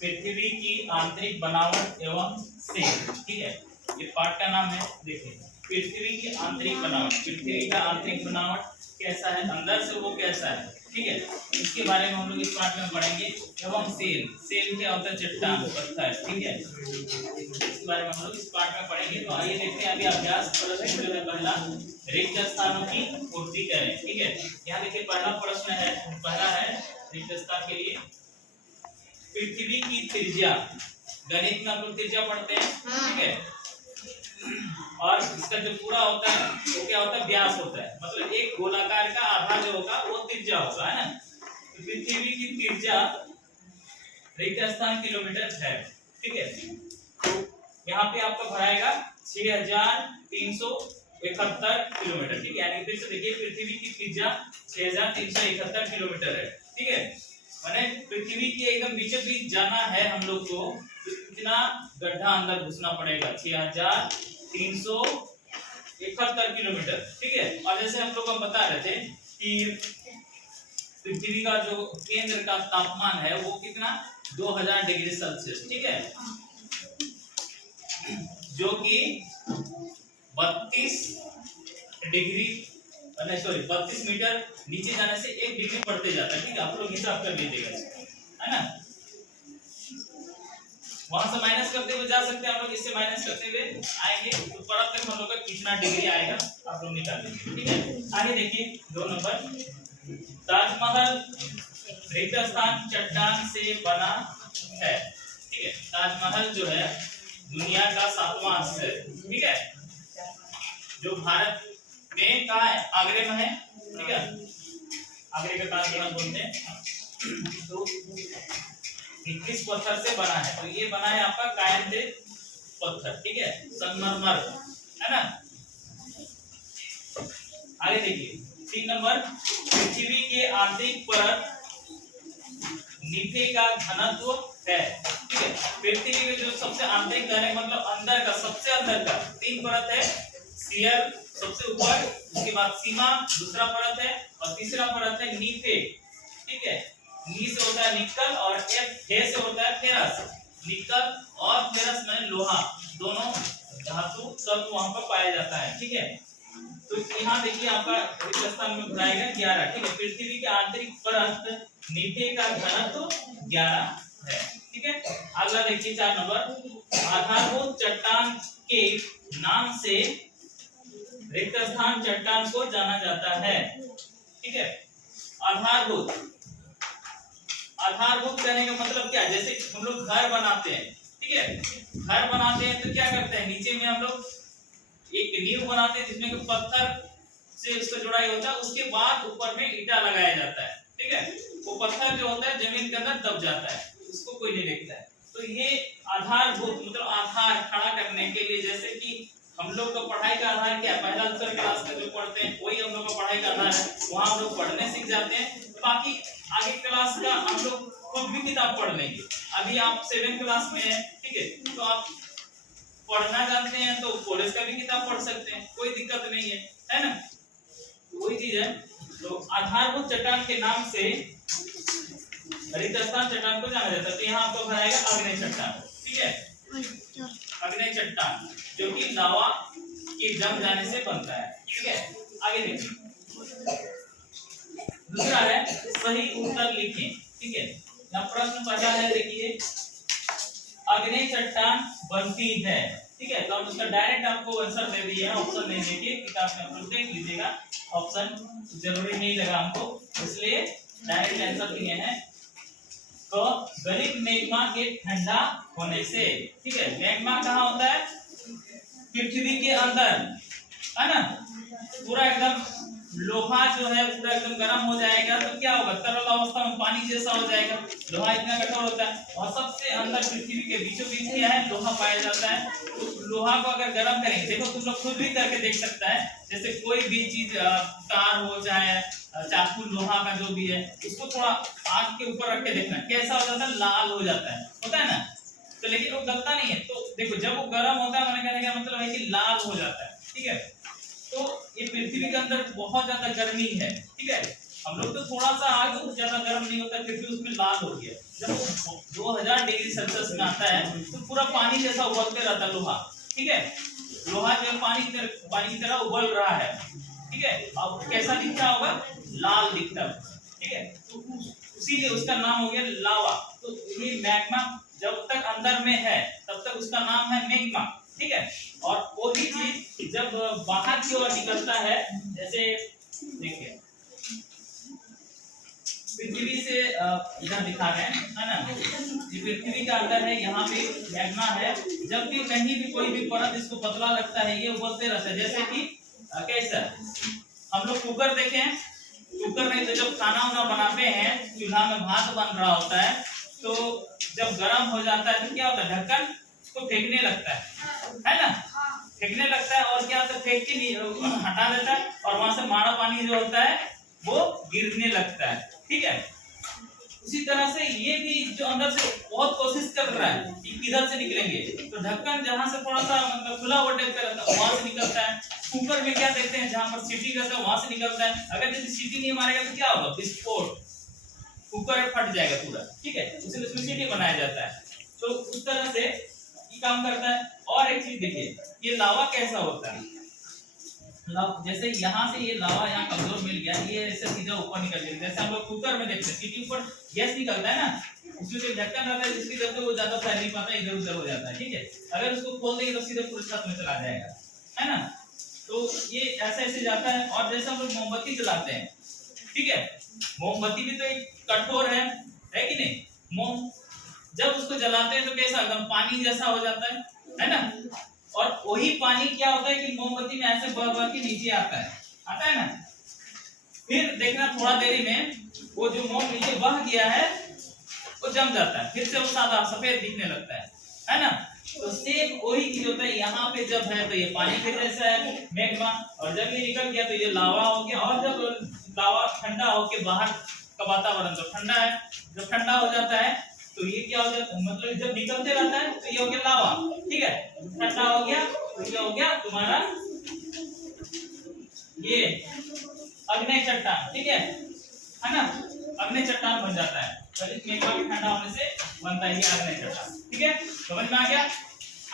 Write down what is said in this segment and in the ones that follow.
पृथ्वी की आंतरिक बनावट एवं सेल। ठीक है, ये पाठ का नाम है। देखिए, पृथ्वी की आंतरिक बनावट, पृथ्वी का आंतरिक बनावट कैसा है, अंदर से वो कैसा है। ठीक है, इसके बारे में हम लोग इस पाठ में पढ़ेंगे। एवं सेल, सेल क्या होता है, चट्टान, पत्थर। ठीक है, इसके बारे में हम लोग इस पाठ में पढ़ेंगे। तो आइए देखते हैं अभी अभ्यास प्रश्न जो है पहला, रिक्त स्थानों की पूर्ति करें। ठीक है, यहाँ देखिए पहला प्रश्न है, पहला है रिक्त स्थान के लिए, पृथ्वी की त्रिज्या, गणित में हम लोग त्रिज्या पढ़ते हैं। ठीक है, और इसका जो पूरा होता है वो क्या होता है, व्यास होता है। मतलब एक गोलाकार का आधा जो होगा वो त्रिज्या होगा, है ना। तो पृथ्वी की त्रिज्या रिक्त स्थान किलोमीटर है। ठीक है, तो यहाँ पे आपका भराएगा 6371 किलोमीटर। ठीक है, यानी फिर से देखिए पृथ्वी की त्रिज्या 6371 किलोमीटर है। ठीक है, माने पृथ्वी के एकदम बीचों बीच जाना है हम लोग को, तो कितना गड्ढा अंदर घुसना पड़ेगा, 6371 किलोमीटर। ठीक है, और जैसे हम लोग बता रहे थे कि पृथ्वी का जो केंद्र का तापमान है वो कितना, 2000 डिग्री सेल्सियस। ठीक है, जो कि 32 मीटर नीचे जाने से 1 डिग्री बढ़ते जाता है। ठीक है, आप लोग हिसाब कर लीजिएगा, है ना। वहां से माइनस करते हुए जा सकते हैं हम लोग, इससे माइनस करते हुए आएंगे तो परत तक हम लोग का कितना डिग्री आएगा आप लोग निकाल लीजिए। ठीक है, आगे देखिए 2 नंबर, ताजमहल रिक्त स्थान चट्टान से बना है। ठीक है, ताजमहल जो है दुनिया का 7वां आश्चर्य। ठीक है, जो भारत में कहाँ है, आगरे में है। ठीक है, आगरे का ताजमहल बोलते हैं। तो 21 पत्थर से बना है, तो ये बना है आपका कायमते पत्थर। ठीक है, संगमरमर, है ना। आगे देखिए 3 नंबर, पृथ्वी के आंतरिक परत नीचे का घनत्व है। ठीक है, पृथ्वी के जो सबसे आंतरिक घन है, मतलब अंदर का, सबसे अंदर का 3 परत है, शियर सबसे ऊपर, उसके बाद सीमा दूसरा परत है, और तीसरा परत है नीचे। ठीक है, नी से होता है निकल और फे से होता है फेरस। निकल और फेरस में लोहा, दोनों धातु तत्व वहां पर पाया जाता है। ठीक है, तो यहाँ देखिए आपका रिक्त स्थान में भराएगा 11। ठीक है, पृथ्वी के आंतरिक परत नीचे का घनत्व 11 है। ठीक है, अगला देखिए 4 नंबर, आधारभूत चट्टान के नाम से रिक्त स्थान चट्टान को जाना जाता है। ठीक है, आधारभूत, आधारभूत कहने का मतलब क्या है, जैसे हम लोग घर बनाते हैं। ठीक है, घर बनाते हैं तो क्या करते हैं, नीचे में हम लोग एक नींव बनाते हैं जिसमें पत्थर से उसका जुड़ाई होता है, उसके बाद ऊपर में ईटा लगाया जाता है। ठीक है, वो पत्थर जो होता है जमीन के अंदर दब जाता है, उसको कोई नहीं देखता है। तो ये आधारभूत मतलब आधार खड़ा करने के लिए, जैसे कि हम लोग का पढ़ाई का आधार क्या है, पहला दूसरा क्लास का जो पढ़ते हैं वही हम लोग का पढ़ाई का आधार है, वहां हम लोग पढ़ने सीख जाते हैं। बाकी आगे क्लास का हम लोग खुद भी किताब पढ़ लेंगे। अभी आप 7th क्लास में हैं, ठीक है, तो आप पढ़ना जानते हैं तो कॉलेज का भी किताब पढ़ सकते हैं, कोई दिक्कत नहीं है ना। वही चीज है। तो आधारभूत चट्टान के नाम से रिक्त स्थान चट्टान को जाना जाता है। तो यहाँ आपको भराएगा आग्नेय चट्टान। ठीक है, आग्नेय चट्टान जो कि लावा की जम जाने से बनता है। ठीक है, आगे देखिए दूसरा है सही उत्तर लिखिए। ठीक है, यहाँ प्रश्न पहला है, देखिए आग्नेय चट्टान बनती है। ठीक है, तो हम उसका डायरेक्ट आपको आंसर दे दिए हैं, ऑप्शन नहीं देखिए, किताब में आप लोग देख लीजिएगा, ऑप्शन जरूरी नहीं लगा हमको, इसलिए डायरेक्ट आंसर दिए हैं। तो गलित मैग्मा के ठंडा होने से। ठीक है, मैग्मा कहाँ होता है, पृथ्वी के अंदर, है ना। पूरा एकदम लोहा जो है पूरा एकदम गर्म हो जाएगा तो क्या होगा, तरल अवस्था में पानी जैसा हो जाएगा। लोहा इतना कठोर होता है, और सबसे अंदर पृथ्वी के बीचों बीच क्या है, लोहा पाया जाता है। तो लोहा को अगर गर्म करेंगे, देखो तुम लोग खुद भी करके देख सकता है, जैसे कोई भी चीज तार हो जाए, चाकू, लोहा का जो भी है, उसको थोड़ा आग के ऊपर रख के देखना कैसा हो जाता है, लाल हो जाता है, होता है ना। तो लेकिन वो गलता नहीं है। तो देखो जब वो गर्म होता है, मैंने कहने का मतलब है कि लाल हो जाता है। ठीक है, तो ये पृथ्वी के अंदर बहुत ज्यादा गर्मी है। ठीक है, हम लोग तो थोड़ा सा आग ज्यादा गर्म नहीं होता, फिर भी उसमें लाल हो गया। जब 2000 डिग्री सेल्सियस में आता है तो पूरा पानी जैसा उबलते रहता है लोहा, ठीक है। लोहा जो है पानी की तरह उबल रहा है, ठीक है। अब कैसा दिखता होगा? लाल दिखता है, ठीक है। तो इसीलिए उसका नाम हो गया लावा। तो ये मैग्मा जब तक अंदर में है तब तक उसका नाम है मैग्मा, ठीक है। और कोई भी चीज जब बाहर की ओर निकलता है, जैसे देखिए पृथ्वी से इधर दिखा रहे हैं, है ना, ये पृथ्वी का अंदर है, यहाँ पे मैग्मा है। जब भी कहीं भी कोई भी परत इसको पतला लगता है, ये उबलते रहता है। जैसे कि कैसा हम लोग कुकर देखे हैं, कुकर में तो जब खाना वाना बनाते हैं, चूल्हा में भात बन रहा होता है, तो जब गर्म हो जाता है तो क्या होता है, ढक्कन उसको फेंकने लगता है ना, फेंकने लगता है। और क्या होता है, फेंक के हटा देता है और वहां से मारा पानी जो होता है वो गिरने लगता है, ठीक है। उसी तरह से ये भी जो अंदर से बहुत कोशिश कर रहा है कि किधर से निकलेंगे, तो ढक्कन जहां से थोड़ा सा मतलब खुला हुआ टाइप का रहता है वहां से निकलता है। कुकर में क्या देखते हैं, जहां पर सीटी करता है वहां से निकलता है। अगर यदि सीटी नहीं मारेगा तो क्या होगा, विस्फोट, कुकर फट जाएगा पूरा, ठीक है। उसमें सीटी बनाया जाता है। तो उस तरह से ये काम करता है। और एक चीज देखिए, ये लावा कैसा होता है, जैसे यहाँ से ये लावा यहाँ कमजोर मिल गया, ये ऐसे सीधा ऊपर निकल गया। जैसे हम लोग कुकर में देखते हैं, सीटी ऊपर गैस निकलता है ना, उसमें जो ढक्कन रहता है जिसकी वजह से वो ज्यादा फैल नहीं पाता, इधर उधर हो जाता है, ठीक है। अगर उसको खोल देंगे तो सीधे पूरे छत में चला जाएगा, है ना। तो ये ऐसे ऐसे जाता है। और जैसे हम लोग मोमबत्ती जलाते हैं, ठीक है, मोमबत्ती भी तो एक कठोर है कि नहीं। जब उसको जलाते हैं तो कैसा एकदम पानी जैसा हो जाता है ना। और वही पानी क्या होता है कि मोमबत्ती में ऐसे बह बह के नीचे आता है ना। फिर देखना थोड़ा देरी में वो जो मोम नीचे बह गया है वो जम जाता है, फिर से वो सादा सफेद दिखने लगता है ना। तो सेम वही चीज होता है, यहाँ पे जब है तो ये पानी के जैसा है मैग्मा, और जब ये निकल गया तो ये लावा हो गया। और जब लावा ठंडा होके बाहर का वातावरण तो ठंडा है, जब ठंडा हो जाता है तो ये क्या हो जाता है, मतलब जब निकलते रहता है तो ये हो गया लावा, ठीक है। ठंडा हो गया तो ये हो गया तुम्हारा ये अग्नि चट्टान, ठीक है ना। अग्नि चट्टान बन जाता है, मैग्मा के ठंडा होने से बनता है ये अग्नि चट्टान, ठीक है। समझ में आ गया।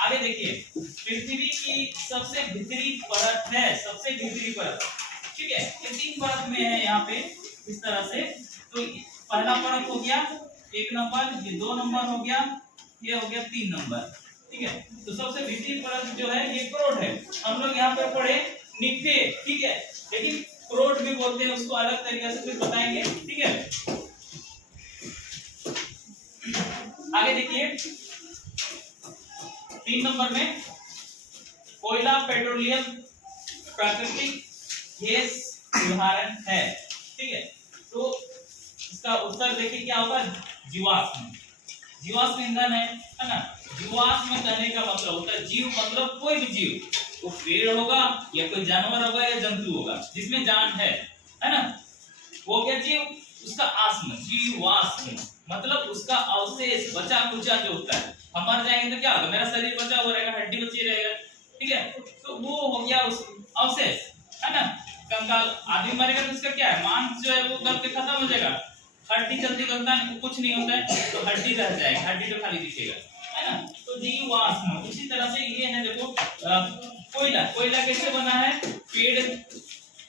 आगे देखिए, पृथ्वी की सबसे भीतरी परत है, सबसे भीतरी परत, ठीक है। ये 3 परत में है यहाँ पे इस तरह से। तो पहला परत हो गया 1 नंबर, ये 2 नंबर हो गया, ये हो गया 3 नंबर, ठीक है। तो सबसे भीतरी परत जो है ये क्रोड है। हम लोग यहाँ पर पढ़े निफे, ठीक है, लेकिन क्रोड भी बोलते हैं उसको, अलग तरीके से फिर बताएंगे, ठीक है। आगे देखिए 3 नंबर में कोयला, पेट्रोलियम, प्राकृतिक गैस उदाहरण है, ठीक है। तो इसका उत्तर देखिए क्या होगा, जीवाश्म। जीवाश्म ईंधन है ना। जीवाश्म कहने का मतलब होता है जीव, मतलब कोई भी जीव, वो पेड़ होगा या कोई जानवर होगा या जंतु होगा जिसमें जान है ना, वो क्या जीव, उसका आस्म, जीवाश्म मतलब उसका अवशेष, बचा कुचा जो होता है। हम मर जाएंगे तो क्या होगा, मेरा शरीर बचा हुआ रहेगा, हड्डी बची रहेगा, ठीक है। तो वो हो गया उस अवशेष, है ना। कंकाल, आदमी मरेगा तो उसका क्या है, मांस जो है वो गल के खत्म हो जाएगा, हड्डी जल्दी गलता नहीं, कुछ नहीं होता है, तो हड्डी रह जाएगी, हड्डी तो खाली दिखेगा, है ना। तो जीवाश्म इसी तरह से ये है। देखो कोयला, कोयला कैसे बना है,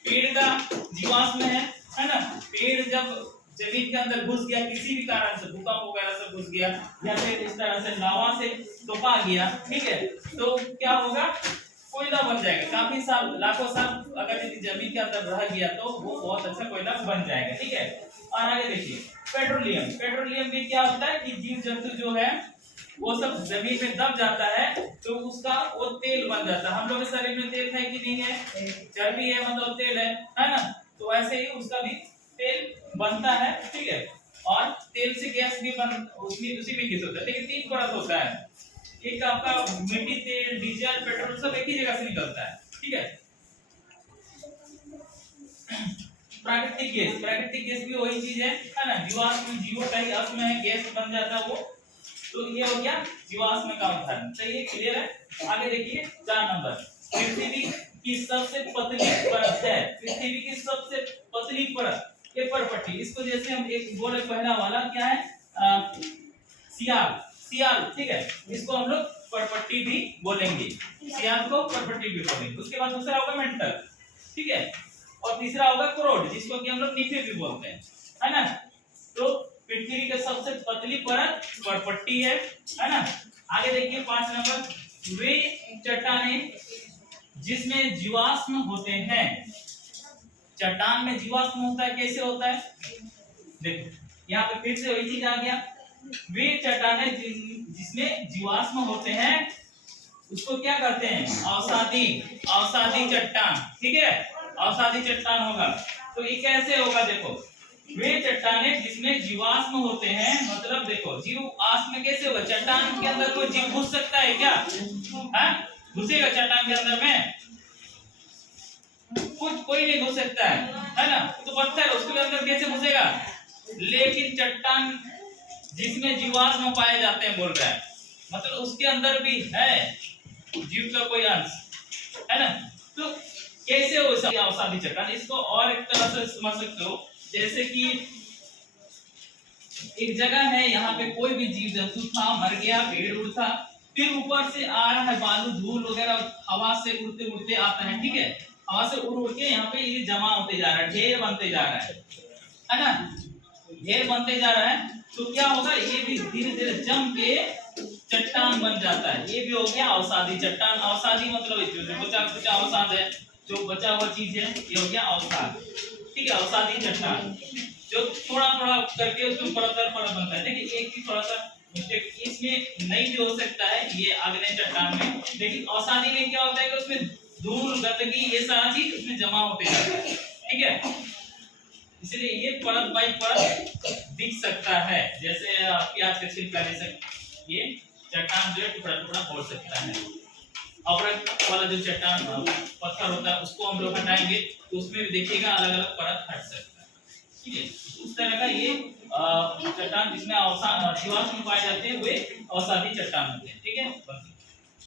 पेड़ का जीवाश्म है ना। पेड़ जब जमीन के अंदर घुस गया किसी भी कारण से, भूकंप वगैरह से घुस गया या फिर इस तरह से लावा से तोपा गया, ठीक है, तो क्या होगा, कोयला बन जाएगा। काफी साल, लाखों साल अगर यदि जमीन के अंदर रह गया तो वो बहुत अच्छा कोयला बन जाएगा, ठीक है। और आगे देखिए पेट्रोलियम, पेट्रोलियम भी क्या होता है कि जीव जंतु जो है वो सब जमीन में दब जाता है तो उसका वो तेल बन जाता है। हम लोग के शरीर में तेल है कि नहीं है, चर्बी है मतलब तेल है ना। तो ऐसे ही उसका भी तेल बनता है, ठीक है। और तेल से गैस भी उसी में होता है, लेकिन 3 परत होता है। एक आपका मिट्टी तेल, डीजल, पेट्रोल सब एक ही जगह से निकलता है, ठीक है। प्राकृतिक गैस, प्राकृतिक गैस भी वही चीज है ना। जीवाश्म, जीवो का ही अस्म है, गैस बन जाता है वो। तो ये हो गया जीवाश्म का उदाहरण, तो ये क्लियर है। आगे देखिए 4 नंबर, पृथ्वी की सबसे पतली परत है, पृथ्वी की सबसे पतली परत ये परपट्टी, इसको जैसे हम एक बोले पहला वाला क्या है, सियाल, सियाल, ठीक है, इसको हम लोग परपट्टी भी बोलेंगे, सियाल को परपट्टी भी बोलेंगे। उसके बाद दूसरा होगा मेंटर, ठीक है, और तीसरा होगा क्रोड, जिसको कि हम लोग नीफे भी बोलते हैं, है ना। तो पृथ्वी की सबसे पतली परत परपट्टी है ना। आगे देखिए 5 नंबर, वे चट्टानें जिसमें जीवाश्म होते हैं। चट्टान में जीवाश्म होता है, कैसे होता है, देखो यहाँ पे फिर से वही चीज आ गया, वे चट्टानें जिसमें जीवाश्म होते हैं उसको क्या करते हैं, अवसादी, अवसादी चट्टान, ठीक है, अवसादी चट्टान होगा। तो ये कैसे होगा, देखो वे चट्टानें जिसमें जीवाश्म होते हैं, मतलब देखो जीवाश्म कैसे होगा, चट्टान के अंदर कोई जीव घुस सकता है क्या, घुसेगा चट्टान के अंदर में, कुछ कोई नहीं घुस सकता है ना। तो पत्थर उसके अंदर कैसे घुसेगा, लेकिन चट्टान जिसमें जीवाश्म पाए जाते हैं बोल रहा है, मतलब उसके अंदर भी है जीव का कोई अंश, है ना। तो कैसे हो अवसादी चट्टान, इसको और एक तरह से समझ सकते हो, जैसे कि एक जगह है, यहाँ पे कोई भी जीव जंतु था, मर गया, पेड़ उड़ था, फिर ऊपर से आ रहा है बालू धूल वगैरह, हवा से उड़ते उड़ते आता है, ठीक है, हवा से उड़ उड़ के यहाँ पे ये जमा होते जा रहा है, ढेर बनते जा रहा है ना, ढेर बनते जा रहा है। तो क्या होगा, ये भी धीरे धीरे जम के चट्टान बन जाता है, ये भी हो गया अवसादी चट्टान। अवसादी मतलब जो बचा कुछ अवसाद है, जो बचा हुआ चीज है, ये हो गया अवसाद, ठीक है, अवसादी चट्टान, जो थोड़ा थोड़ा करके उसमें परत दर परत बनता है। देखिए एक चीज थोड़ा सा मिस्टेक इसमें नहीं भी हो सकता है ये अगले चट्टान में, लेकिन अवसादी में क्या होता है कि उसमें धूल गंदगी ये सारा चीज उसमें जमा होते जाता है, ठीक है, इसलिए ये परत बाई परत दिख सकता है, जैसे प्याज का छिलका जैसे ये चट्टान जो है टुकड़ा टुकड़ा हो सकता है। अवरक वाला जो चट्टान पत्थर होता है उसको हम लोग हटाएंगे तो उसमें भी देखिएगा अलग अलग परत हट सकता है, ठीक है। उस तरह का ये चट्टान जिसमें जीवाश्म पाए जाते हैं वे अवसादी चट्टान होते हैं, ठीक है।